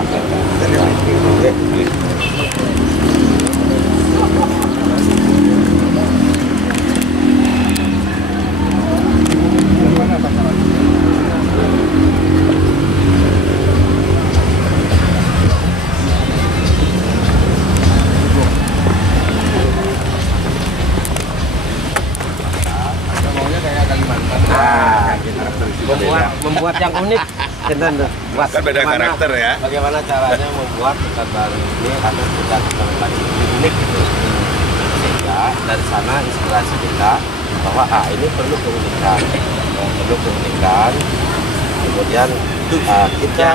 pakai. Membuat yang unik, kan beda karakter ya. Bagaimana caranya membuat ikan baru ini atau ikan lagi unik gitu. Sehingga dari sana inspirasi kita bahwa ini perlu keunikan, kemudian kita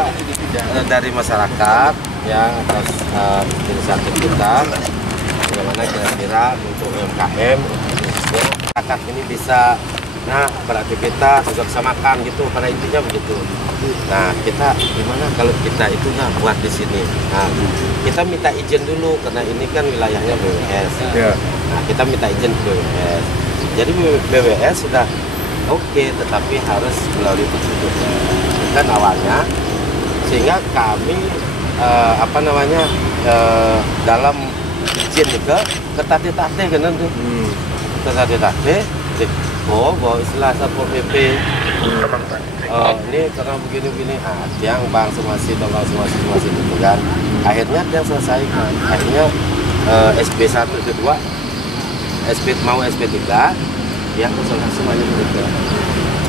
dari masyarakat yang atas inisiatif kita, bagaimana kira-kira untuk UMKM masyarakat ini bisa beraktivitas juga bisa makan gitu, pada intinya begitu. Nah, kita gimana kalau kita itu buat di sini. Nah, kita minta izin dulu karena ini kan wilayahnya BWS. Nah, kita minta izin ke BWS. Jadi BWS sudah oke, tetapi harus melalui prosedur kan awalnya, sehingga kami dalam izin juga ketate-tate kan tuh. Ketate-tate bahwa istilah Satpol PP ini karena begini-begini tiang bang semasi gitu kan. Akhirnya dia selesaikan, akhirnya SP1 ke 2 mau SP3 ya konsultasi semuanya begitu.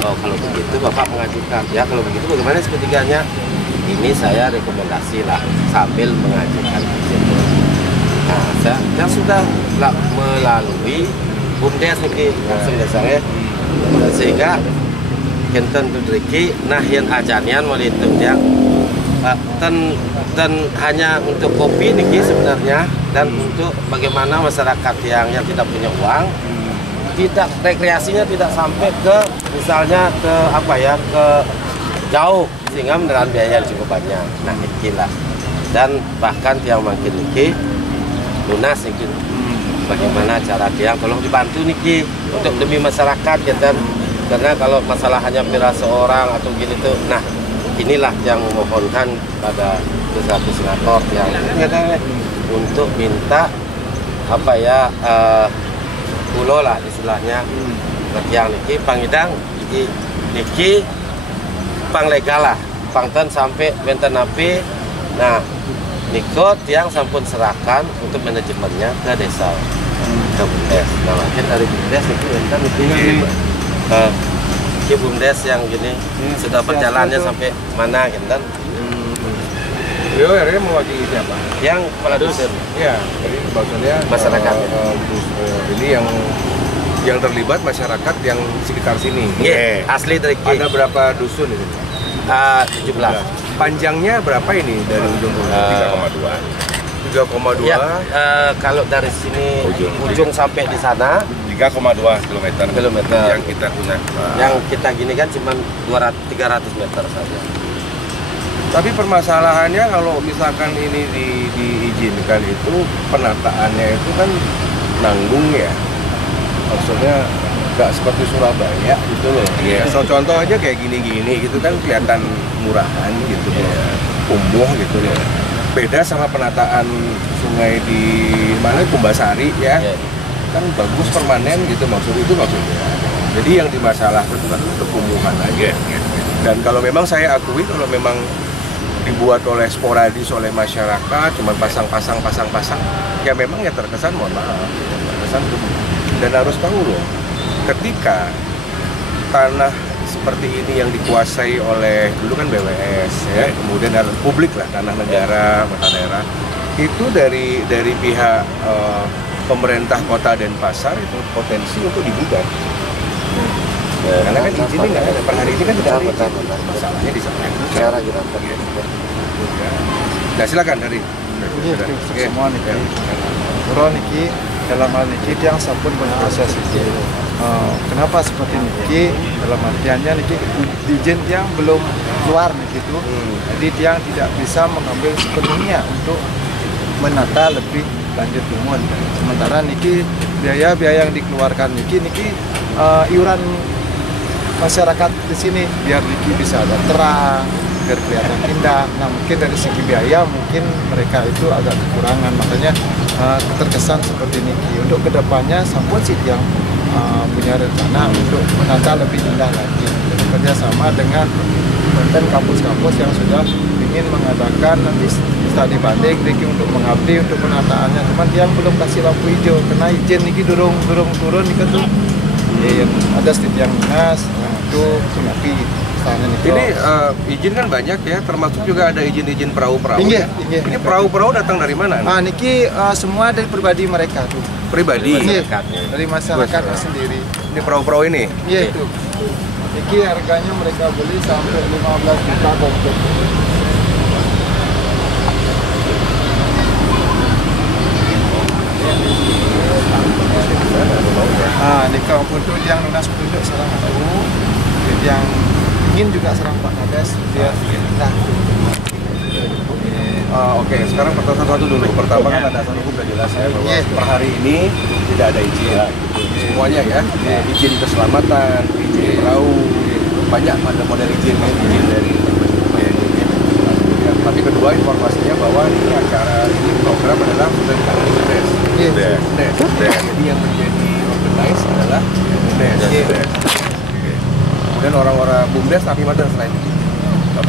Kalau begitu Bapak mengajukan ya, kalau begitu bagaimana SP3-nya? Ini saya rekomendasi lah sambil mengajukan izin. Nah, saya sudah melalui BUMDes nih langsung dasarnya, sehingga kenten tudriki yang ajanian melitung dia dan hanya untuk kopi nih sebenarnya, dan untuk bagaimana masyarakat yang tidak punya uang tidak rekreasinya tidak sampai ke misalnya ke ke jauh, sehingga menelan biaya yang cukup banyak. Nah inilah, dan bahkan yang makin niki lunas niki bagaimana cara dia tolong dibantu niki untuk demi masyarakat ya, dan karena kalau masalah hanya pira seorang atau gini tuh, nah inilah yang memohonkan pada satu senator yang untuk minta pulau lah istilahnya yang niki pangidang niki pang legal lah pangten sampai benten api. Nah nikot yang sampun serahkan untuk manajemennya ke desa ke BUMDes. Nah mungkin dari BUMDes itu kan ke BUMDes yang gini sudah berjalannya sampai mana gitu kan. Beliau akhirnya mewakili siapa? Yang kepala dusun. Ya, jadi maksudnya masyarakat ini yang terlibat masyarakat yang sekitar sini. Iya, asli dari Ada berapa dusun ini? 17. Panjangnya berapa ini dari ujung ke ujung? 3,2. Ya, kalau dari sini ujung sampai di sana 3,2 km yang kita punya. Yang kita gini kan cuma 300 meter saja. Tapi permasalahannya kalau misalkan ini diizinkan itu penataannya itu kan nanggung ya. Maksudnya nggak seperti Surabaya gitu loh. Yeah. So contoh aja kayak gini-gini gitu kan kelihatan murahan gitu ya. Kumuh gitu ya. Beda sama penataan sungai di mana Kumbasari ya. Yeah. Kan bagus permanen gitu maksudnya. Jadi yang dimasalahkan itu kan kekumuhan aja. Dan kalau memang saya akui kalau memang dibuat oleh sporadis oleh masyarakat, cuma pasang, ya memang ya terkesan mohon maaf, terkesan dan harus tahu loh, ketika tanah seperti ini yang dikuasai oleh dulu kan BWS ya, kemudian publik lah, tanah negara, tanah daerah, itu dari pihak pemerintah kota Denpasar itu potensi untuk digugat. Karena kan izinnya nggak ada, per hari ini kan tidak ada masalahnya di sana. Cara kita nah silakan dari semua niki Bro niki dalam hal niki yang sampun berproses niki. Kenapa seperti niki? Dalam artiannya niki izin yang belum keluar niki itu, jadi yang tidak bisa mengambil sepenuhnya untuk menata lebih lanjut umum. Sementara niki biaya yang dikeluarkan niki iuran masyarakat di sini biar niki bisa ada terang, biar kelihatan indah. Nah mungkin dari segi biaya mungkin mereka itu agak kekurangan, makanya terkesan seperti ini. Untuk kedepannya Sampun sih yang punya rencana untuk menata lebih indah lagi, bekerja sama dengan konten kampus-kampus yang sudah ingin mengadakan nanti studi banding untuk mengabdi untuk penataannya, cuman yang belum kasih lampu hijau karena izin ini durung turun nih kan tuh. Ada studi yang minus itu tapi ini izin kan banyak ya, termasuk juga ada izin perahu-perahu. Iya. Ini perahu-perahu datang dari mana? Niki semua dari pribadi mereka tuh. Pribadi? Dari masyarakatnya sendiri. Ini perahu-perahu ini? Iya itu. Niki harganya mereka beli sampai 15 juta komplit. Di kampung itu yang lunas penduduk sarang aku, yang ingin juga sarang Pak Kades dia. Oke, sekarang pertanyaan satu dulu. Pertama kan ada hukum sudah jelas ya bahwa per hari ini tidak ada izin semuanya ya, izin keselamatan, izin perahu, banyak model izin dari tapi kedua informasinya bahwa ini acara ini program adalah sudah ditangani BUMDes. Jadi yang menjadi organize adalah BUMDes. Kemudian orang-orang BUMDes tapi mana selain itu?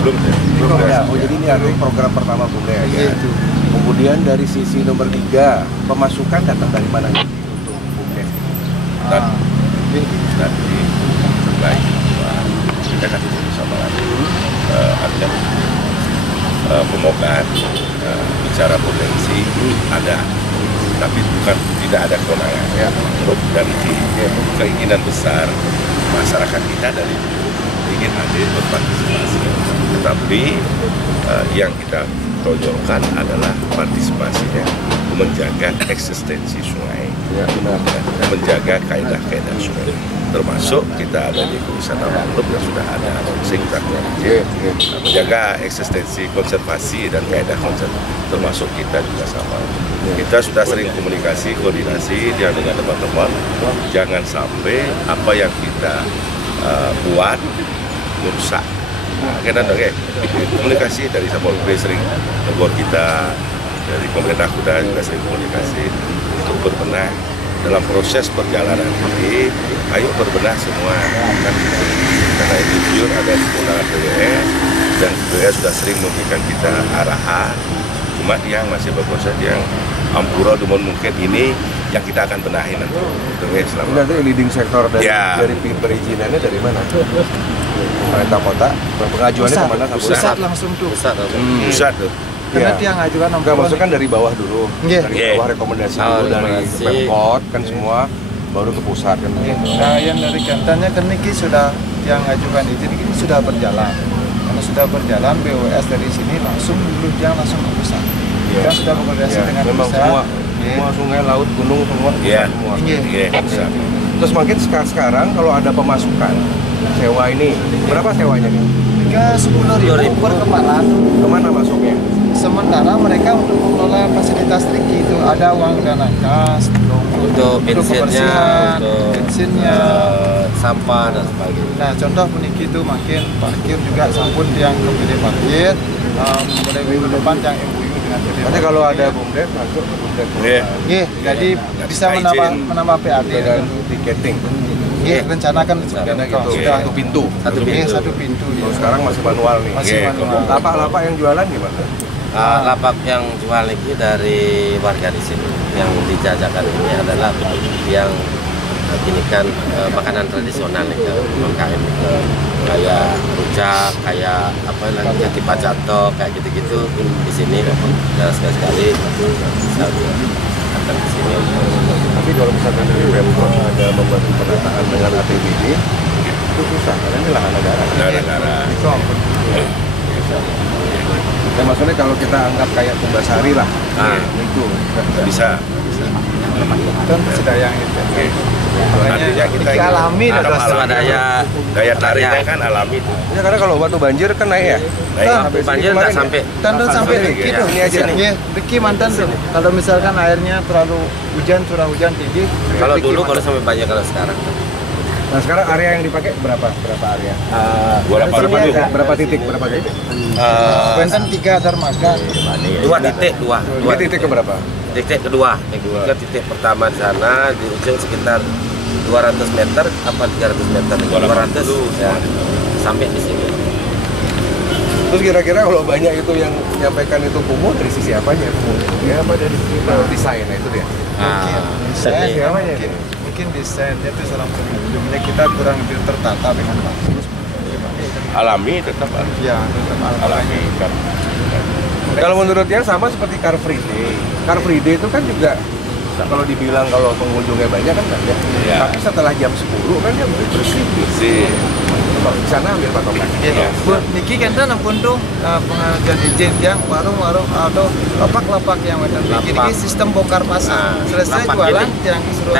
Belum ya. Oh jadi ini adalah program pertama BUMDes. Kemudian dari sisi nomor 3, pemasukan datang dari mana untuk BUMDes? Nanti terbaik kita kasih sama ada pemogaan bicara potensi ada, tapi tidak ada kewenangan ya. Dan keinginan besar masyarakat kita dari ingin hadir berpartisipasi, tetapi yang kita tonjolkan adalah partisipasinya menjaga eksistensi sungai, menjaga kaidah-kaidah sungai, termasuk kita ada di wisata mangrove yang sudah ada sekitar menjaga eksistensi konservasi dan kaidah konservasi, termasuk kita juga sama. Kita sudah sering komunikasi, koordinasi dengan teman-teman, jangan sampai apa yang kita buat merusak. Karena komunikasi dari Sapol PP sering tegur kita, dari pemerintah Kuta juga sering komunikasi untuk berbenah dalam proses perjalanan ini. Ayo berbenah semua kan, karena ini jujur ada kewenangan BWS dan BWS sudah sering memberikan kita arahan, cuma yang masih berproses yang ampura dumon mungkin ini yang kita akan benahi nanti. Nanti leading sektor dari perizinannya dari mana? Pemerintah kota, pengajuannya kemana? Pusat langsung tuh. Pusat tuh. Karena dia ngajukan enggak, maksudnya kan dari bawah dulu. Dari bawah rekomendasi dulu dari Pemkot kan semua baru ke pusat kan. Nah, yang dari Kentannya kan Niki sudah yang ngajukan izin ini sudah berjalan. Karena sudah berjalan BWS dari sini langsung langsung ke pusat. Kita sudah berkoordinasi dengan pusat. Semua sungai, laut, gunung semua. Pusat. Terus makin sekarang kalau ada pemasukan sewa ini, berapa sewanya nih? 10.000 per kepala. Kemana masuknya? Sementara mereka untuk mengelola fasilitas Riki itu ada uang dana kas, untuk bensinnya, sampah dan sebagainya. Nah contoh puniki itu makin parkir juga Sampun yang kepilih parkir, mulai minggu depan yang MOU dengan PD. Nanti kalau ada BUMDes masuk ke BUMDes. Jadi bisa menambah PAT dan tiketing. Rencanakan gitu. Sudah Satu pintu. Satu pintu. Sekarang masih manual nih. Masih manual. Lapak-lapak yang jualan gimana? Lapak yang jual ini dari warga di sini. Yang dijajakan ini adalah yang ini kan makanan tradisional itu, UMKM itu kayak rujak, kayak apa namanya kipacato, kayak gitu-gitu di sini. Dan sekali-sekali bisa datang ke sini. Tapi kalau misalkan dari Pemkot ada membantu penataan dengan APBD itu susah karena ini lahan negara. Itu ampun. Ya maksudnya kalau kita anggap kayak Kumbasari lah, itu Bisa. Dan sudah yang itu. Artinya kita alami daya tariknya kan alami tuh. ya karena kalau waktu banjir kan naik ya. Banjir nggak sampai. Tandon sampai Riki tuh. Ini aja nih. Riki mantan tuh. Kalau misalkan airnya terlalu curah hujan tinggi. Kalau dulu kalau sampai banyak, kalau sekarang Nah sekarang area yang dipakai berapa area? Berapa titik? Benten 3 dermaga. Dua titik. Ini titik ke berapa? Titik kedua. Titik pertama di sana di ujung sekitar 200 meter apa 300 meter? 200 ya, sampai di sini. Terus kira-kira kalau banyak itu yang menyampaikan itu kumuh dari sisi apanya? Ya apa dari sisi desain itu dia? Mungkin desainnya itu salah pengunjungnya kita kurang lebih tertata dengan bagus. Alami tetap Ya, tetap alami kan. Kalau menurut dia sama seperti Car Free Day. Car Free Day itu kan juga kalau dibilang kalau pengunjungnya banyak kan banyak. Ya. Tapi setelah jam 10 kan dia bersih. Di sana ambil patokan. Ya. Buat niki kan ampun tuh pengajian izin yang warung-warung atau lapak-lapak yang ada. Ini sistem bongkar pasang. Selesai lapak jualan ini. jangan disuruh.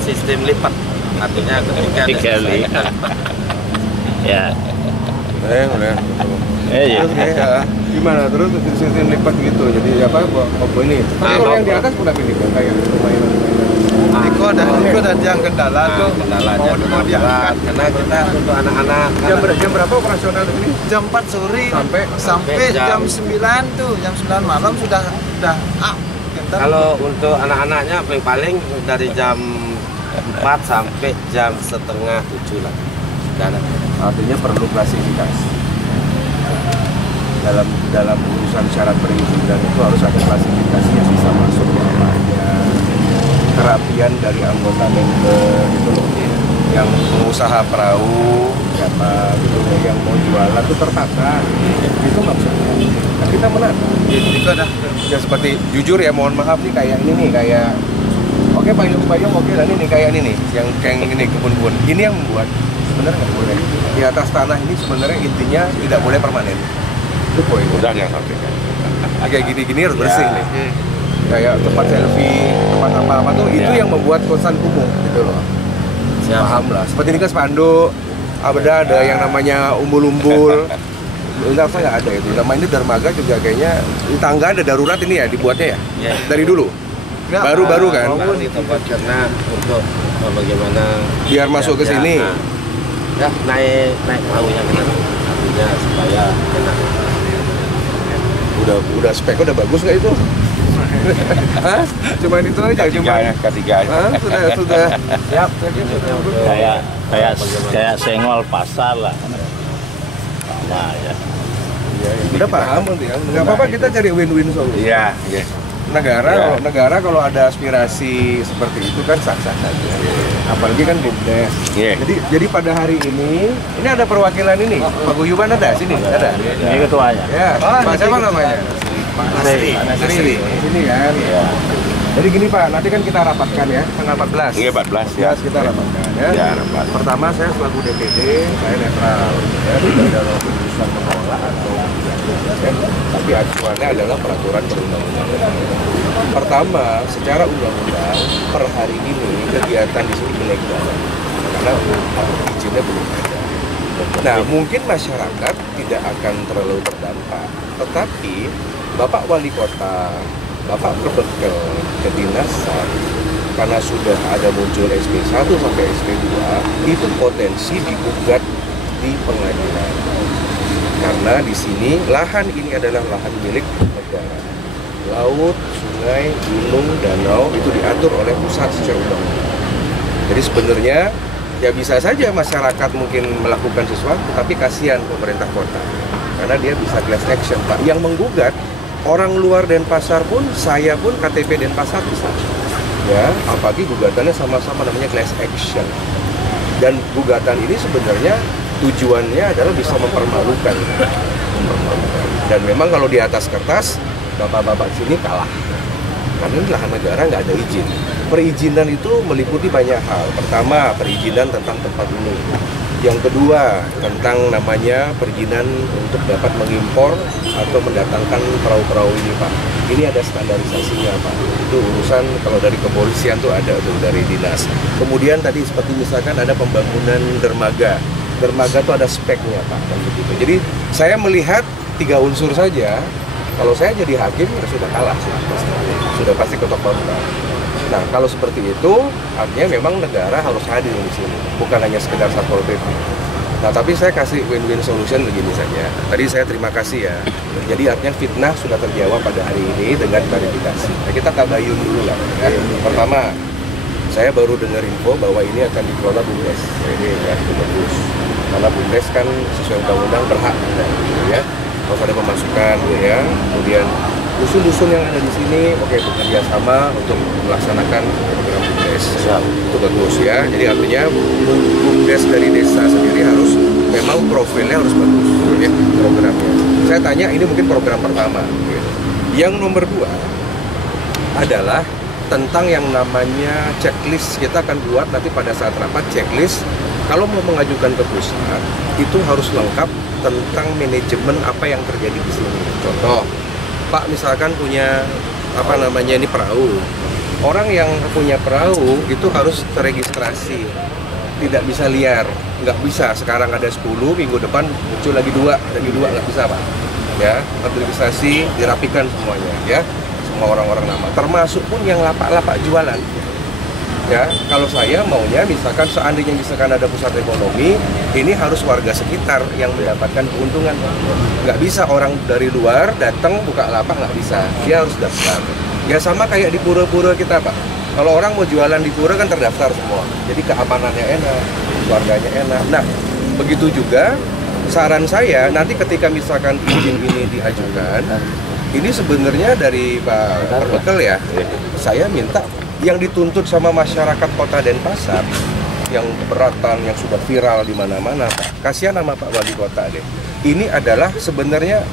Sistem lipat, artinya ketika Tiga lipat. Ya. Udah. Iya. Terus kayak gimana? Terus sistem lipat gitu. Jadi apa? Ini. Tapi kalau yang di atas udah pilih kayak lumayan. Itu ada yang kendala tuh. kendalanya Mau diangkat. karena kita untuk anak-anak Jam berapa operasional di sini? Jam 4 sore Sampai jam 9 tuh, jam 9 malam sudah up. kalau untuk anak-anaknya paling dari jam 4 sampai jam setengah 7 lah. Dan Artinya perlu klasifikasi. Dalam urusan syarat perizinan itu harus ada klasifikasi yang bisa masuk apa aja. Kerapian dari anggota member gitu loh. Yang pengusaha perahu, siapa gitu yang mau jualan itu tertata. Itu maksudnya. Nah, kita menata. Itu ada. Ya seperti jujur ya mohon maaf nih kayak ini nih kayak oke payung oke dan ini kayak ini nih yang kayak ini kebun-kebun. Ini yang membuat sebenarnya nggak boleh di atas tanah ini sebenarnya intinya tidak boleh permanen. Itu poin. Udah yang sampai Kayak gini-gini harus bersih Ya. nih. Kayak tempat selfie, tempat apa-apa tuh itu Ya. yang membuat kosan kumuh gitu loh. siapa? Paham lah. Seperti ini kan spanduk, ada yang namanya umbul-umbul. Enggak saya nggak ada itu. Namanya dermaga juga kayaknya di tangga ada darurat ini ya dibuatnya ya. Ya. Dari dulu. Baru-baru kan. Di tempat karena untuk bagaimana Biar masuk ke sini. Ya, naik perahu yang benar. Artinya supaya enak. Udah speknya udah bagus nggak itu? Hah? Cuman itu aja ketiga ya. Hah? Sudah. Siap. Kayak senggol pasar lah. Sama ya. Udah paham nanti ya. Nggak apa-apa kita cari win-win solusi. Iya, iya. Negara kalau ada aspirasi seperti itu kan sah-sah saja. Apalagi kan BUMDes. Iya. Jadi pada hari ini ada perwakilan ini. Pak Guyuban ada sini? Ada. Ini ketuanya. Ya. Pak siapa namanya? Pak Nasri. Di sini kan. Ya. Jadi gini Pak, nanti kan kita rapatkan ya, tanggal 14. Iya, 14 ya. Kita rapatkan ya. Ya, rapat. Pertama saya selaku DPD, saya netral. Ya, tidak ada keputusan menolak atau ya, tapi acuannya adalah peraturan perundang-undangan. Pertama, secara undang-undang per hari ini kegiatan di sini ilegal karena izinnya belum ada. Nah, mungkin masyarakat tidak akan terlalu terdampak, tetapi Bapak Wali Kota, Bapak berbekel kedinasan karena sudah ada muncul SP1 sampai SP2 itu potensi digugat di pengadilan karena di sini lahan ini adalah lahan milik negara. Laut, sungai, gunung, danau itu diatur oleh pusat secara undang-undang. Jadi sebenarnya ya bisa saja masyarakat mungkin melakukan sesuatu tapi kasihan pemerintah kota karena dia bisa class action Pak. Yang menggugat orang luar Denpasar pun, saya pun KTP Denpasar bisa. Ya, apalagi gugatannya sama-sama namanya class action. Dan gugatan ini sebenarnya tujuannya adalah bisa mempermalukan. Dan memang kalau di atas kertas, bapak-bapak sini kalah. Karena ini lahan negara nggak ada izin. Perizinan itu meliputi banyak hal. Pertama, perizinan tentang tempat ini. Yang kedua, tentang namanya perizinan untuk dapat mengimpor atau mendatangkan perahu-perahu ini, Pak. Ini ada standarisasinya, Pak. Itu urusan kalau dari kepolisian tuh ada tuh dari dinas. Kemudian tadi seperti misalkan ada pembangunan dermaga. Dermaga tuh ada speknya, Pak. Kan begitu. Jadi saya melihat 3 unsur saja. Kalau saya jadi hakim ya sudah kalah, sudah pasti ketok palu. Nah, kalau seperti itu, artinya memang negara harus hadir di sini, bukan hanya sekedar Satpol PP. Nah, tapi saya kasih win-win solution begini saja. Tadi saya terima kasih ya. Jadi artinya fitnah sudah terjawab pada hari ini dengan klarifikasi. Nah, kita tabayun dulu lah. Ya. Pertama, saya baru dengar info bahwa ini akan dikelola BUMDes. Ini ya, itu bagus. Karena BUMDes kan sesuai undang-undang berhak, ya. Harus ada pemasukan, ya. Kemudian dusun-dusun yang ada di sini, oke, bekerja sama untuk melaksanakan program BUMDes. Itu bagus ya. Jadi artinya BUMDes dari desa sendiri harus memang profilnya harus bagus, ya, programnya. Saya tanya, ini mungkin program pertama. Ya. Yang nomor 2 adalah tentang yang namanya checklist. Kita akan buat nanti pada saat rapat checklist. Kalau mau mengajukan ke pusat, itu harus lengkap tentang manajemen apa yang terjadi di sini. Contoh, Pak misalkan punya apa namanya ini perahu. Orang yang punya perahu itu harus terregistrasi. Tidak bisa liar, nggak bisa. Sekarang ada 10, minggu depan muncul lagi 2, nggak bisa Pak. Ya, registrasi dirapikan semuanya, ya. Semua orang-orang nama, termasuk pun yang lapak-lapak jualan. Ya, kalau saya maunya misalkan seandainya ada pusat ekonomi, ini harus warga sekitar yang mendapatkan keuntungan. Nggak bisa orang dari luar datang buka lapak, nggak bisa. Dia harus daftar. Ya sama kayak di pura-pura kita Pak. Kalau orang mau jualan di pura kan terdaftar semua. Jadi keamanannya enak, warganya enak. Nah, begitu juga saran saya nanti ketika misalkan izin ini diajukan, ini sebenarnya dari Pak Berbekal ya, saya minta yang dituntut sama masyarakat Kota Denpasar yang keberatan, yang sudah viral di mana-mana, Pak. Kasihan sama Pak Wali Kota deh. Ini adalah sebenarnya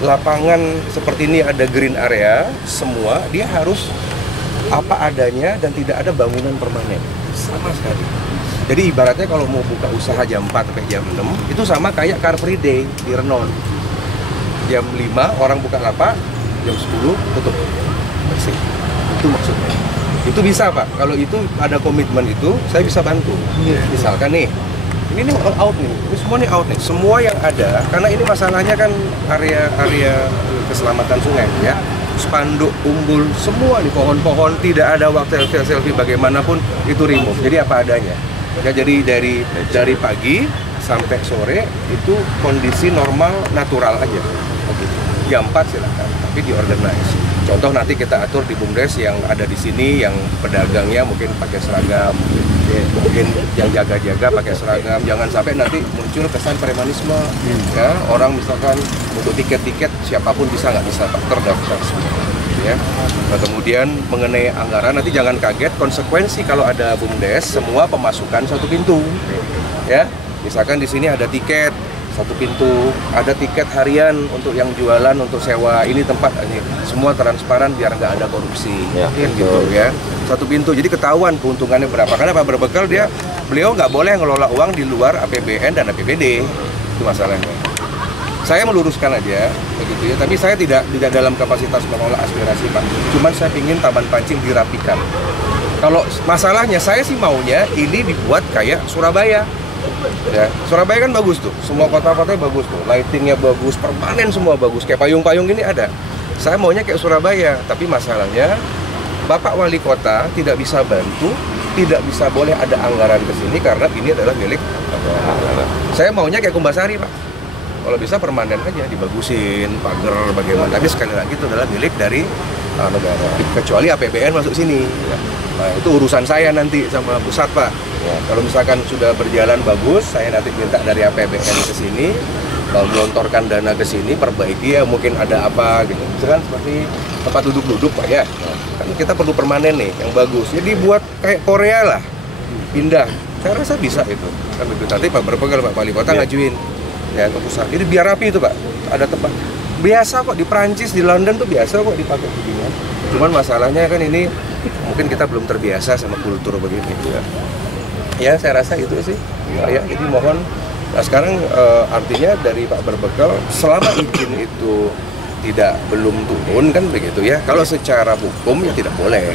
lapangan seperti ini ada green area, semua dia harus apa adanya dan tidak ada bangunan permanen sama sekali. Jadi ibaratnya kalau mau buka usaha jam 4 sampai jam 6 itu sama kayak Car Free Day di Renon. Jam 5 orang buka lapak, jam 10 tutup bersih. Itu maksudnya. Itu bisa Pak, kalau itu ada komitmen itu, saya bisa bantu. Misalkan nih, ini all out nih, ini semua nih out nih, semua yang ada, karena ini masalahnya kan area keselamatan sungai ya, spanduk, umbul, semua nih pohon-pohon, tidak ada waktu selfie bagaimanapun itu remove. Jadi apa adanya. Ya, jadi dari pagi sampai sore itu kondisi normal natural aja. Jam 4 silakan, tapi diorganize. Contoh nanti kita atur di BUMDes yang ada di sini, yang pedagangnya mungkin pakai seragam, mungkin yang jaga-jaga pakai seragam. Jangan sampai nanti muncul kesan premanisme. Ya, orang misalkan untuk tiket-tiket siapapun bisa nggak bisa Pak, terdaftar semua. Ya. Nah, kemudian mengenai anggaran nanti jangan kaget konsekuensi kalau ada BUMDes semua pemasukan satu pintu. Ya, misalkan di sini ada tiket satu pintu, ada tiket harian untuk yang jualan, untuk sewa ini tempat ini semua transparan biar nggak ada korupsi, ya, gitu ya. Satu pintu, jadi ketahuan keuntungannya berapa. Karena Pak Berbekal beliau nggak boleh ngelola uang di luar APBN dan APBD, itu masalahnya. Saya meluruskan aja, begitu ya. Tapi saya tidak dalam kapasitas menolak aspirasi Pak. Cuman saya ingin Taman Pancing dirapikan. Kalau masalahnya saya sih maunya ini dibuat kayak Surabaya. Ya, Surabaya kan bagus tuh, semua kota-kotanya bagus tuh, lightingnya bagus, permanen semua bagus, kayak payung-payung ini ada. Saya maunya kayak Surabaya, tapi masalahnya Bapak Wali Kota tidak bisa bantu, tidak bisa boleh ada anggaran ke sini karena ini adalah milik negara. Saya maunya kayak Kumbasari Pak, kalau bisa permanen aja, dibagusin, pagar bagaimana. Tapi sekali lagi itu adalah milik dari negara, kecuali APBN masuk sini. Nah, itu urusan saya nanti sama pusat Pak. Ya, kalau misalkan sudah berjalan bagus, saya nanti minta dari APBN ke sini, melontorkan dana ke sini, perbaiki ya mungkin ada apa gitu. Misalkan seperti tempat duduk-duduk Pak ya. Kan kita perlu permanen nih yang bagus. Jadi buat kayak Korea lah, pindah. Saya rasa bisa itu. Kan begitu nanti Pak Berbekal Pak Wali Kota ngajuin ya ke pusat. Jadi biar rapi itu Pak. Ada tempat biasa kok di Prancis, di London tuh biasa kok dipakai beginian. Cuman masalahnya kan ini mungkin kita belum terbiasa sama kultur begini ya. Ya saya rasa itu sih. Ya, jadi mohon. Nah sekarang artinya dari Pak Berbekal selama izin itu belum turun kan begitu ya. Kalau secara hukum ya tidak boleh.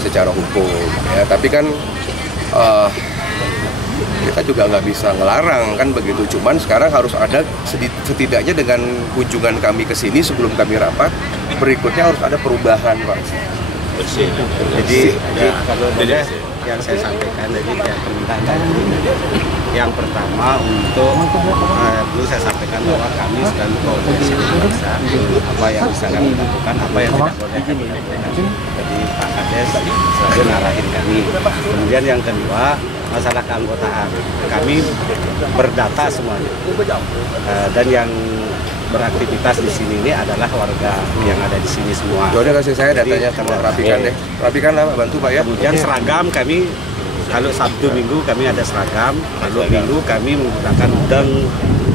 Secara hukum ya. Tapi kan kita juga nggak bisa ngelarang kan begitu. Cuman sekarang harus ada setidaknya dengan kunjungan kami ke sini sebelum kami rapat, berikutnya harus ada perubahan Pak. bersih. Jadi kalau boleh yang saya sampaikan tadi ya permintaan dari yang pertama untuk dulu saya sampaikan bahwa kami selalu koordinasi bisa apa yang bisa kami lakukan, apa yang tidak boleh kami lakukan. Jadi Pak Kades selalu ngarahin kami. Kemudian yang kedua masalah keanggotaan, kami berdata semuanya dan yang beraktivitas di sini ini adalah warga yang ada di sini semua. Udah kasih saya datanya sama rapikan deh. Rapikan lah, bantu Pak ya. Kemudian seragam kami, kalau Sabtu Minggu kami ada seragam, kalau Minggu kami menggunakan udang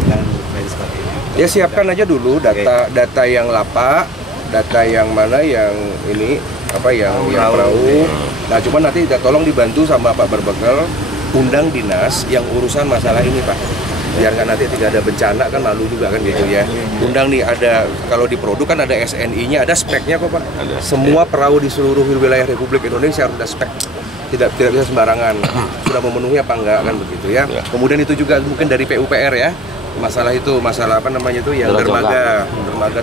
dan lain sebagainya. Ya siapkan aja dulu data yang lapak, data yang mana yang ini apa yang perahu. Nah cuman nanti tolong dibantu sama Pak Berbekal, undang dinas yang urusan masalah ini Pak. Biar kan nanti tidak ada bencana kan malu juga kan gitu ya. Undang nih ada, kalau di produk kan ada SNI-nya, ada speknya kok Pak. Semua perahu di seluruh wilayah Republik Indonesia harus ada spek. Tidak bisa sembarangan. Sudah memenuhi apa enggak kan begitu ya. Kemudian itu juga mungkin dari PUPR ya. Masalah apa namanya itu yang dermaga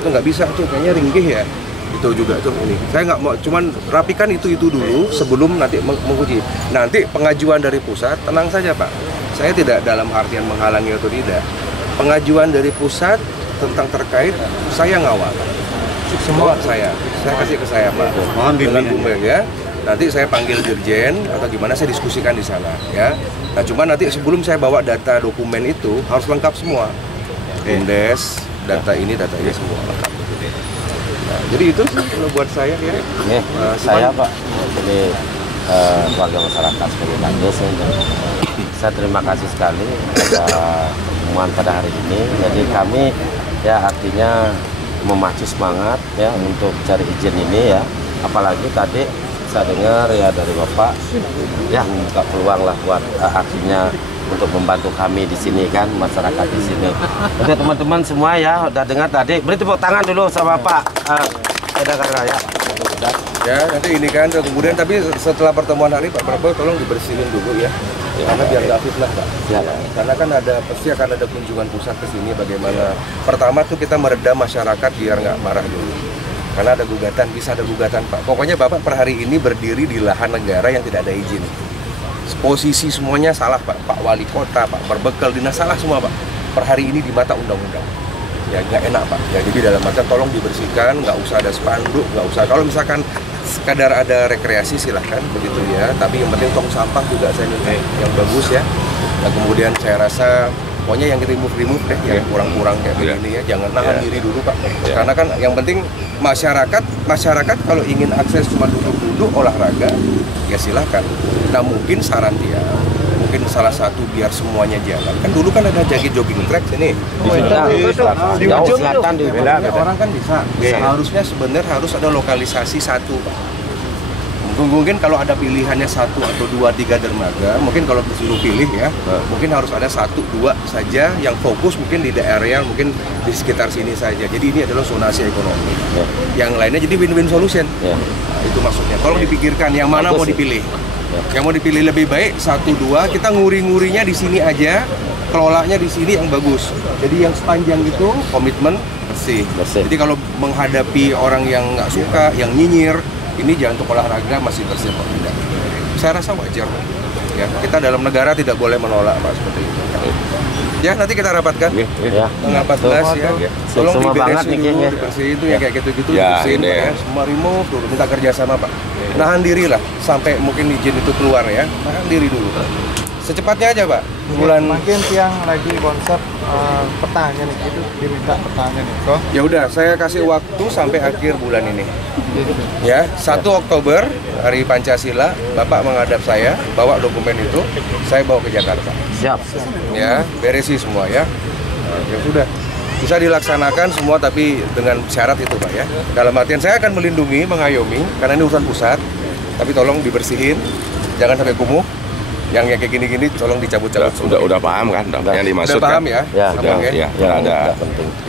tuh nggak bisa tuh kayaknya ringgih ya. Itu juga tuh ini. Saya nggak mau, cuman rapikan itu dulu sebelum nanti menguji. Nanti pengajuan dari pusat tenang saja Pak. Saya tidak dalam artian menghalangi atau tidak. Pengajuan dari pusat tentang terkait saya ngawal. Semua saya kasih ke saya Pak. Mohon bimbingan ya. Nanti saya panggil dirjen atau gimana saya diskusikan di sana ya. Nah cuman nanti sebelum saya bawa data dokumen itu harus lengkap semua. Indes, data ini semua lengkap. Nah, jadi itu kalau buat saya ya. Nih, saya Pak. Jadi warga masyarakat sebagai kades saya terima kasih sekali pada pertemuan pada hari ini. Jadi kami ya artinya memacu semangat ya untuk cari izin ini ya. Apalagi tadi saya dengar ya dari Bapak ya membuka peluang lah buat akhirnya untuk membantu kami di sini kan, masyarakat di sini. Oke teman-teman semua ya udah dengar tadi. Beri tepuk tangan dulu sama Pak Edakan Raya. Ya nanti ini kan kemudian tapi setelah pertemuan hari Pak Prabowo tolong dibersihin dulu ya. Karena biar nggak fitnah Pak. Ya. Karena kan pasti akan ada kunjungan pusat ke sini bagaimana. Pertama tuh kita meredam masyarakat biar nggak marah dulu. Karena ada gugatan, bisa ada gugatan Pak. Pokoknya Bapak per hari ini berdiri di lahan negara yang tidak ada izin. Posisi semuanya salah Pak. Pak Wali Kota, Pak Berbekal, dinas salah semua Pak. Per hari ini di mata undang-undang. Ya nggak enak Pak. Ya, jadi dalam artian tolong dibersihkan, nggak usah ada spanduk, nggak usah. Kalau misalkan sekadar ada rekreasi silahkan begitu ya. Tapi yang penting tong sampah juga saya minta yang bagus ya. Nah kemudian saya rasa pokoknya yang remove deh, yang kurang-kurang kayak begini ya. Jangan nahan diri dulu Pak. Karena kan yang penting masyarakat kalau ingin akses cuma duduk-duduk olahraga ya silahkan. Nah mungkin saran dia. Mungkin salah satu biar semuanya jalan. Kan dulu kan ada jogging track sini. Di ujung selatan di orang kan bisa. Harusnya sebenarnya harus ada lokalisasi satu, Pak. Mungkin kalau ada pilihannya 1 atau 2, 3 dermaga, mungkin kalau disuruh pilih ya, mungkin harus ada 1, 2 saja yang fokus mungkin di daerah mungkin di sekitar sini saja. Jadi ini adalah zonasi ekonomi. Yang lainnya jadi win-win solution. Nah, itu maksudnya. Tolong dipikirkan yang mana mau dipilih. Yang mau dipilih lebih baik 1, 2, kita nguri-ngurinya di sini aja, kelolanya di sini yang bagus. Jadi yang sepanjang itu komitmen bersih. Jadi kalau menghadapi orang yang nggak suka, yang nyinyir, ini jangan untuk olahraga masih bersih atau tidak. Saya rasa wajar. Ya, kita dalam negara tidak boleh menolak Pak seperti itu. Ya nanti kita rapatkan. Tanggal 14 ya. Tolong diberesin dulu, dibersihin itu ya kayak gitu-gitu dibersihin Pak ya. Semua remove dulu, minta kerjasama Pak. Nahan diri lah sampai mungkin izin itu keluar ya. Nahan diri dulu. Secepatnya aja Pak. Bulan mungkin yang lagi konsep petanya nih itu diminta petanya nih. Kok? Ya udah, saya kasih waktu sampai akhir bulan ini. Ya, 1 Oktober hari Pancasila, Bapak menghadap saya, bawa dokumen itu, saya bawa ke Jakarta. Siap. Ya, beresi semua ya. Ya sudah. Bisa dilaksanakan semua tapi dengan syarat itu Pak ya. Dalam artian saya akan melindungi, mengayomi karena ini urusan pusat. Tapi tolong dibersihin, jangan sampai kumuh. Yang kayak gini-gini tolong dicabut-cabut. Udah paham kan? Yang dimaksud udah paham ya? Ya, ada.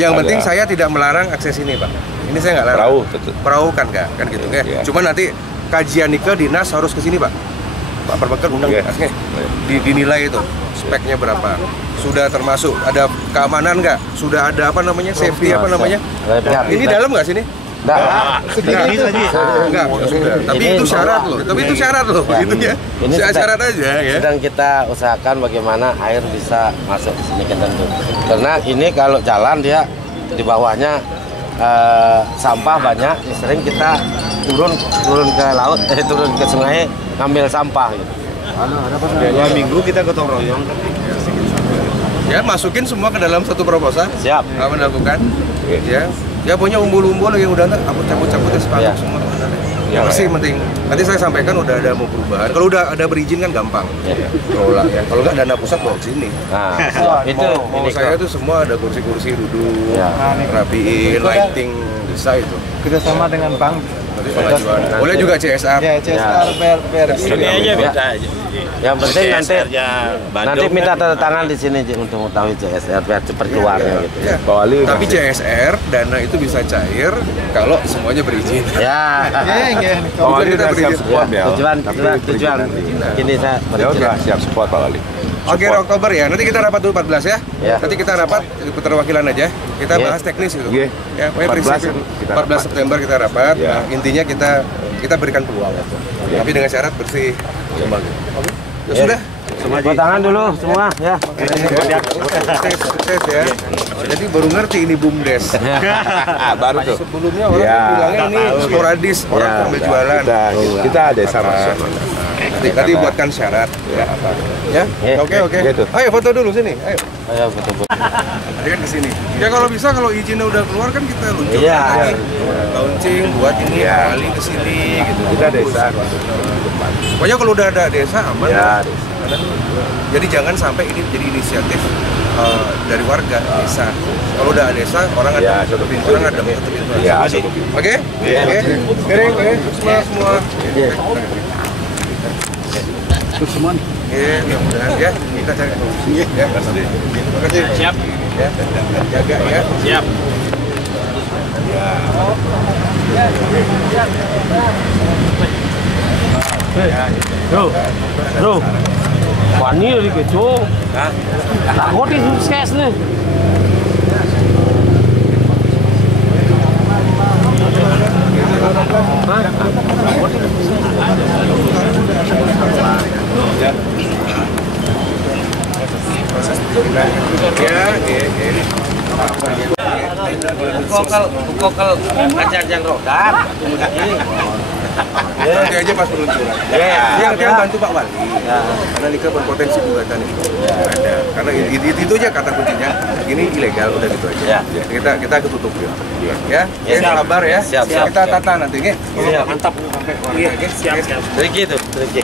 Yang penting saya tidak melarang akses ini Pak. Ini saya nggak larang. Perahu kan nggak? Kan gitu kan? Cuma nanti kajian ke dinas harus ke sini Pak. Pak Berbekal undang dinasnya. Dinilai itu speknya berapa. Sudah termasuk ada keamanan nggak? Sudah ada apa namanya safety apa namanya? Ini dalam nggak sini? Enggak. Tapi Ini itu syarat loh. Tapi itu syarat loh, Ya, gitu ya. ini Syarat aja ya. sedang kita usahakan bagaimana air bisa masuk ke sini ke tentu. Karena ini kalau jalan dia di bawahnya sampah banyak, sering kita turun ke laut, turun ke sungai ngambil sampah gitu. 2 minggu kita gotong royong. Ya, masukin semua ke dalam satu proposal. Siap. Apa melakukan? Ya. Ya punya umbul-umbul yang udah aku cabut-cabutnya sepatu Ya. semua. Ya, pasti penting. Nanti saya sampaikan udah ada mau perubahan. Kalau udah ada berizin kan gampang. Ya. Kelola ya. Kalau nggak dana pusat bawa ke sini. Nah, itu Mau ini saya kok. tuh semua ada kursi-kursi duduk, Ya. rapiin, lighting, bisa itu. Kerjasama dengan bank. Nanti pengajuan. Boleh juga CSR. Ya, CSR, biar Ini aja minta aja. Yang penting nanti CSR-nya Bandung nanti minta kan. tanda tangan di sini Ji, untuk mengetahui CSR biar cepat keluarnya gitu. Ya. Tapi CSR dana itu bisa cair kalau semuanya berizin. Ya. Bukan kita berizin. Tujuan. Ini saya berizin. siap support Pak Wali. Oke, Oktober ya. Nanti kita rapat dulu 14 ya. Ya. Nanti kita rapat perwakilan aja. Kita Ya. bahas teknis gitu. Iya. Ya, pokoknya 14 prinsip kita 14 rapat. September kita rapat. Ya. Nah, intinya kita berikan peluang. Tapi dengan syarat bersih. Oke. Ya sudah. Buat tangan dulu semua ya. Sukses ya. Jadi baru ngerti ini BUMDes. Baru tuh. Sebelumnya orang Ya. bilangnya ini sporadis, orang Ya. sambil jualan. Kita ada sama. Nanti buatkan syarat. Ya. Ya. Oke. Gitu. Ayo foto dulu sini. Ayo. Ayo betul-betul. Tadi kan ke sini. Ya kalau bisa kalau izinnya udah keluar kan kita luncurkan Iya. lagi. Launching buat ini kali ke sini gitu. Kita desa. Pokoknya kalau udah ada desa aman. Ya, Jadi jangan sampai ini jadi inisiatif dari warga desa. Kalau udah ada desa orang ada Ya, satu pintu. orang ada satu pintu. Ya, satu pintu. Oke? Iya. Oke. Kering, semua. semua. Iya, mudah-mudahan ya kita cari solusi ya. Terima kasih. Siap. Ya. Jaga ya. Siap. Bro, wani dari kejo. Takut itu sukses nih. Kokal ajar yang roda. Nanti aja pas peluncuran. Yang bantu Pak Wali. Karena nikah berpotensi gugatan itu. Ada. Karena itu aja kata kuncinya. Ini ilegal udah gitu aja. Kita ketutup ya. Ya. Sabar ya. Siap. Kita tata nanti. Siap. Mantap sampai warga. Siap. Triki itu, triki.